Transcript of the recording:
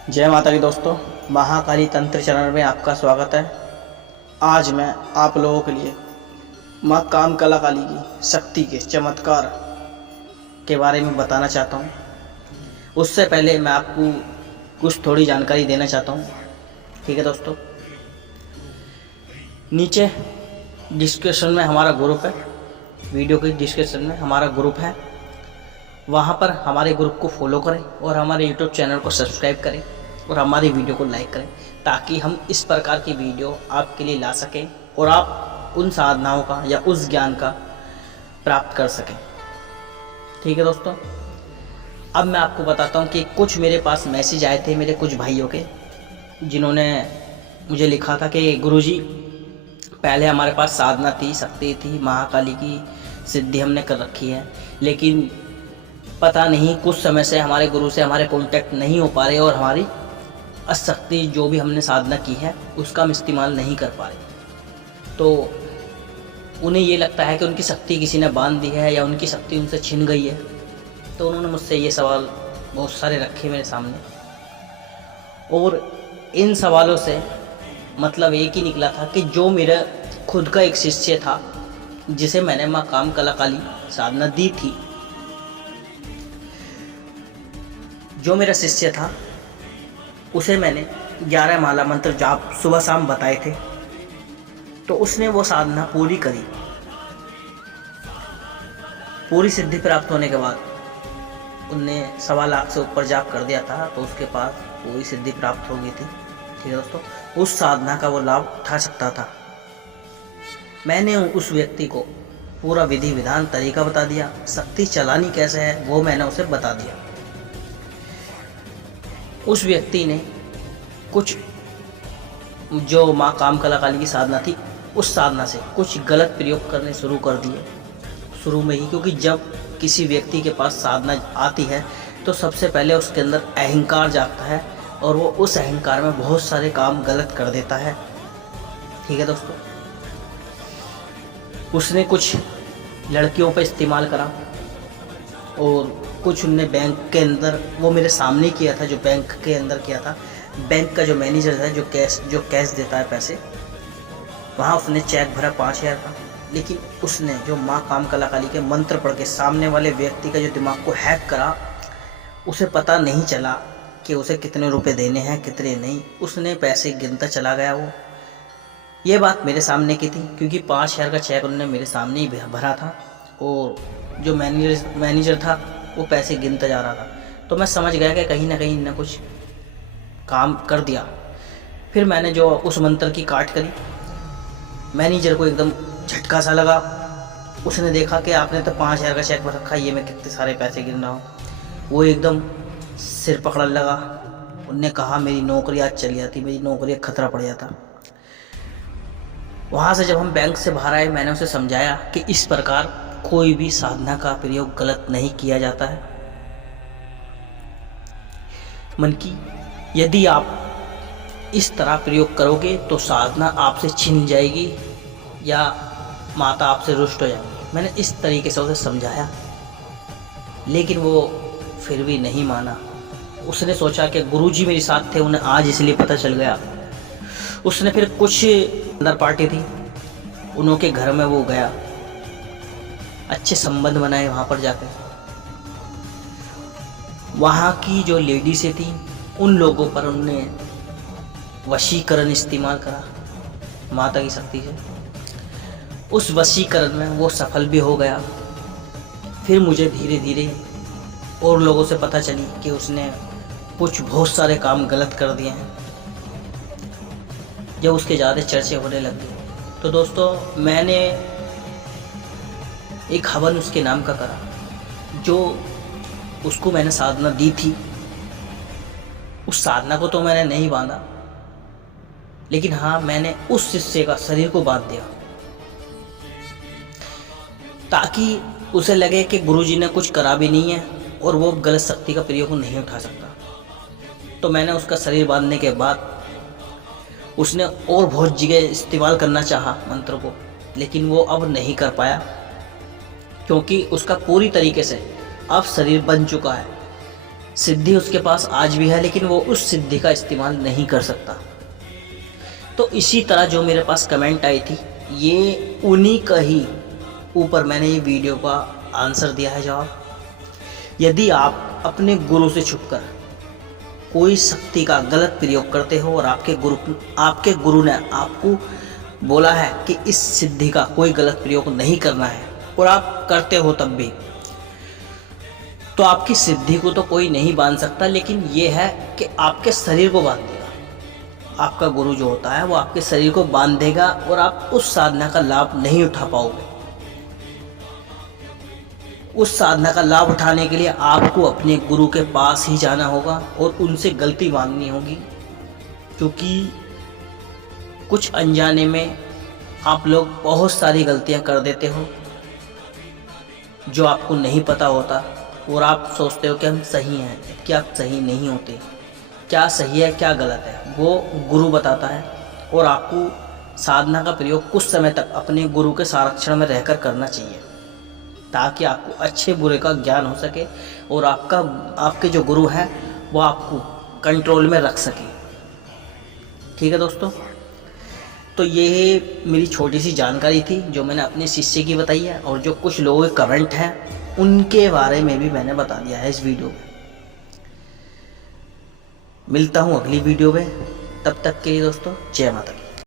जय माता की दोस्तों, महाकाली तंत्र चैनल में आपका स्वागत है। आज मैं आप लोगों के लिए माँ कामकला काली की शक्ति के चमत्कार के बारे में बताना चाहता हूँ। उससे पहले मैं आपको कुछ थोड़ी जानकारी देना चाहता हूँ। ठीक है दोस्तों, नीचे डिस्क्रिप्शन में हमारा ग्रुप है, वीडियो के डिस्क्रिप्शन में हमारा ग्रुप है, वहाँ पर हमारे ग्रुप को फॉलो करें और हमारे यूट्यूब चैनल को सब्सक्राइब करें और हमारी वीडियो को लाइक करें, ताकि हम इस प्रकार की वीडियो आपके लिए ला सकें और आप उन साधनाओं का या उस ज्ञान का प्राप्त कर सकें। ठीक है दोस्तों, अब मैं आपको बताता हूँ कि कुछ मेरे पास मैसेज आए थे मेरे कुछ भाइयों के, जिन्होंने मुझे लिखा था कि गुरुजी, पहले हमारे पास साधना थी, शक्ति थी, महाकाली की सिद्धि हमने कर रखी है, लेकिन पता नहीं कुछ समय से हमारे गुरु से हमारे कांटेक्ट नहीं हो पा रहे और हमारी शक्ति जो भी हमने साधना की है उसका हम इस्तेमाल नहीं कर पा रहे। तो उन्हें ये लगता है कि उनकी शक्ति किसी ने बांध दी है या उनकी शक्ति उनसे छिन गई है। तो उन्होंने मुझसे ये सवाल बहुत सारे रखे मेरे सामने, और इन सवालों से मतलब एक ही निकला था कि जो मेरा खुद का एक शिष्य था, जिसे मैंने माँ कामकला काली साधना दी थी, जो मेरा शिष्य था उसे मैंने 11 माला मंत्र जाप सुबह शाम बताए थे, तो उसने वो साधना पूरी करी। पूरी सिद्धि प्राप्त होने के बाद उनने 1.25 लाख से ऊपर जाप कर दिया था, तो उसके पास पूरी सिद्धि प्राप्त हो गई थी। ठीक है दोस्तों, उस साधना का वो लाभ उठा सकता था। मैंने उस व्यक्ति को पूरा विधि विधान तरीका बता दिया, शक्ति चलानी कैसे है वो मैंने उसे बता दिया। उस व्यक्ति ने कुछ जो माँ कामकला काली की साधना थी, उस साधना से कुछ गलत प्रयोग करने शुरू कर दिए शुरू में ही, क्योंकि जब किसी व्यक्ति के पास साधना आती है तो सबसे पहले उसके अंदर अहंकार जागता है और वो उस अहंकार में बहुत सारे काम गलत कर देता है। ठीक है दोस्तों, उसने कुछ लड़कियों पर इस्तेमाल करा और कुछ उनने बैंक के अंदर, वो मेरे सामने किया था, जो बैंक के अंदर किया था। बैंक का जो मैनेजर है, जो कैश देता है पैसे, वहाँ उसने चेक भरा 5,000 का, लेकिन उसने जो माँ कामकला काली के मंत्र पढ़ के सामने वाले व्यक्ति का जो दिमाग को हैक करा, उसे पता नहीं चला कि उसे कितने रुपए देने हैं कितने नहीं। उसने पैसे गिनता चला गया। वो ये बात मेरे सामने की थी, क्योंकि 5,000 का चेक उन्होंने मेरे सामने ही भरा था और जो मैनेजर था वो पैसे गिनता जा रहा था। तो मैं समझ गया कि कहीं ना कहीं इन्होंने कुछ काम कर दिया। फिर मैंने जो उस मंत्र की काट करी, मैनेजर को एकदम झटका सा लगा। उसने देखा कि आपने तो 5,000 का चेक भर रखा, ये मैं कितने सारे पैसे गिन रहा हूँ। वो एकदम सिर पकड़ने लगा। उनने कहा मेरी नौकरी आज चली जाती, मेरी नौकरी खतरा पड़ जाता। वहाँ से जब हम बैंक से बाहर आए, मैंने उसे समझाया कि इस प्रकार कोई भी साधना का प्रयोग गलत नहीं किया जाता है। मन की, यदि आप इस तरह प्रयोग करोगे तो साधना आपसे छिन जाएगी या माता आपसे रुष्ट हो जाएगी। मैंने इस तरीके से उसे समझाया, लेकिन वो फिर भी नहीं माना। उसने सोचा कि गुरुजी मेरे साथ थे, उन्हें आज इसलिए पता चल गया। उसने फिर कुछ अंदर पार्टी थी, उनके घर में वो गया, अच्छे संबंध बनाए वहाँ पर जाकर। वहाँ की जो लेडीज़ें थी, उन लोगों पर उनने वशीकरण इस्तेमाल करा माता की शक्ति से। उस वशीकरण में वो सफल भी हो गया। फिर मुझे धीरे धीरे और लोगों से पता चली कि उसने कुछ बहुत सारे काम गलत कर दिए हैं। जब उसके ज़्यादा चर्चे होने लग गए, तो दोस्तों मैंने एक हवन उसके नाम का करा। जो उसको मैंने साधना दी थी, उस साधना को तो मैंने नहीं बांधा, लेकिन हाँ, मैंने उस शिष्य का शरीर को बांध दिया, ताकि उसे लगे कि गुरुजी ने कुछ करा भी नहीं है और वो गलत शक्ति का प्रयोग नहीं उठा सकता। तो मैंने उसका शरीर बांधने के बाद उसने और बहुत जगह इस्तेमाल करना चाहा मंत्र को, लेकिन वो अब नहीं कर पाया, क्योंकि उसका पूरी तरीके से अब शरीर बन चुका है। सिद्धि उसके पास आज भी है, लेकिन वो उस सिद्धि का इस्तेमाल नहीं कर सकता। तो इसी तरह जो मेरे पास कमेंट आई थी, ये उन्हीं का ही ऊपर मैंने ये वीडियो का आंसर दिया है, जवाब। यदि आप अपने गुरु से छुपकर कोई शक्ति का गलत प्रयोग करते हो और आपके गुरु ने आपको बोला है कि इस सिद्धि का कोई गलत प्रयोग नहीं करना है, और आप करते हो तब भी, तो आपकी सिद्धि को तो कोई नहीं बांध सकता, लेकिन ये है कि आपके शरीर को बांध देगा। आपका गुरु जो होता है वो आपके शरीर को बांध देगा और आप उस साधना का लाभ नहीं उठा पाओगे। उस साधना का लाभ उठाने के लिए आपको अपने गुरु के पास ही जाना होगा और उनसे गलती मांगनी होगी, क्योंकि कुछ अनजाने में आप लोग बहुत सारी गलतियां कर देते हो जो आपको नहीं पता होता, और आप सोचते हो कि हम सही हैं, कि आप सही नहीं होते। क्या सही है क्या गलत है वो गुरु बताता है, और आपको साधना का प्रयोग कुछ समय तक अपने गुरु के संरक्षण में रहकर करना चाहिए, ताकि आपको अच्छे बुरे का ज्ञान हो सके और आपके जो गुरु हैं वो आपको कंट्रोल में रख सके। ठीक है दोस्तों, तो ये मेरी छोटी सी जानकारी थी जो मैंने अपने शिष्य की बताई है, और जो कुछ लोगों के कमेंट हैं उनके बारे में भी मैंने बता दिया है इस वीडियो में। मिलता हूँ अगली वीडियो में, तब तक के लिए दोस्तों जय माता दी।